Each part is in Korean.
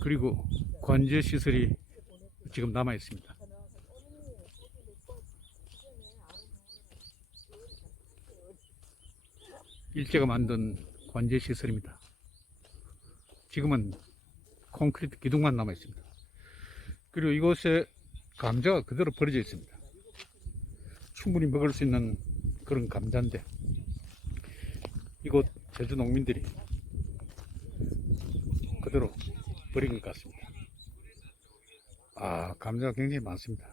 그리고 관제 시설이 지금 남아 있습니다. 일제가 만든 관제 시설입니다. 지금은 콘크리트 기둥만 남아 있습니다. 그리고 이곳에 감자가 그대로 버려져 있습니다. 충분히 먹을 수 있는 그런 감자인데 이곳 제주 농민들이 그대로 버린 것 같습니다. 아, 감자가 굉장히 많습니다.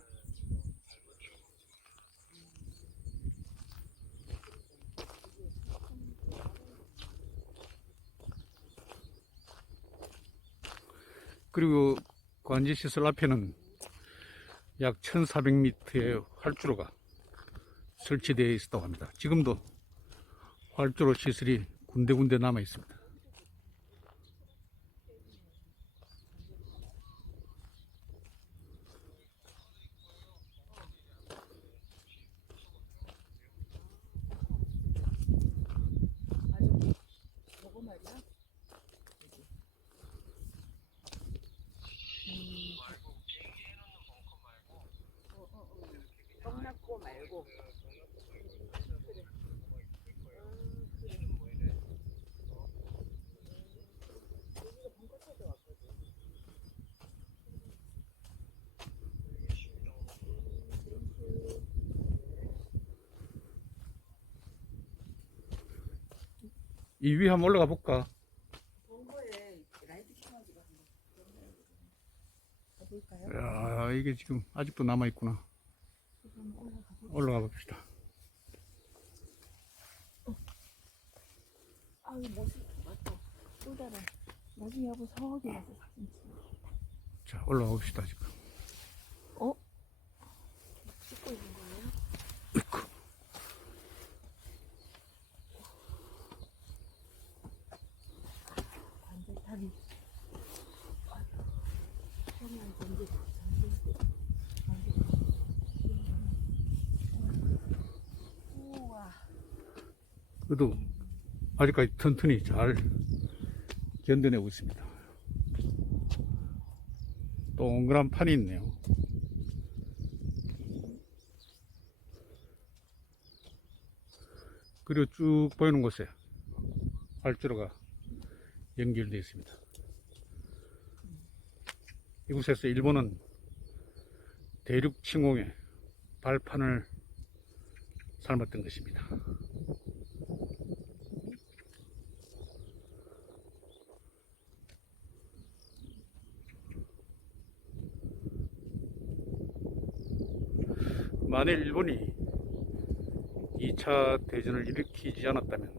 그리고 관제시설 앞에는 약 1400m의 활주로가 설치되어 있었다고 합니다. 지금도 활주로 시설이 군데군데 남아 있습니다. 저거 말이야? 뻥났고 말고 이 위에 한번 올라가 볼까? 야, 이게 지금 아직도 남아 있구나. 올라가 봅시다. 아유 멋있 맞다 또 다른 나중에 여보 저기 가서 사진 찍어 자, 올라가 봅시다, 지금. 어? 찍고 있는 거예요? 으이쿠. 관제탑이 처음에 관제 잠들 우와 그래도 아직까지 튼튼히 잘 견뎌내고 있습니다. 동그란 판이 있네요. 그리고 쭉 보이는 곳에 활주로가 연결되어 있습니다. 이곳에서 일본은 대륙 침공의 발판을 삶았던 것입니다. 만일 일본이 2차 대전을 일으키지 않았다면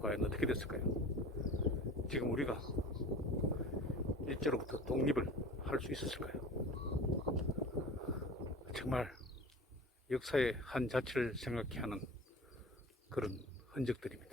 과연 어떻게 됐을까요? 지금 우리가 일제로부터 독립을 할 수 있었을까요? 정말 역사의 한 자체를 생각해 하는 그런 흔적들입니다.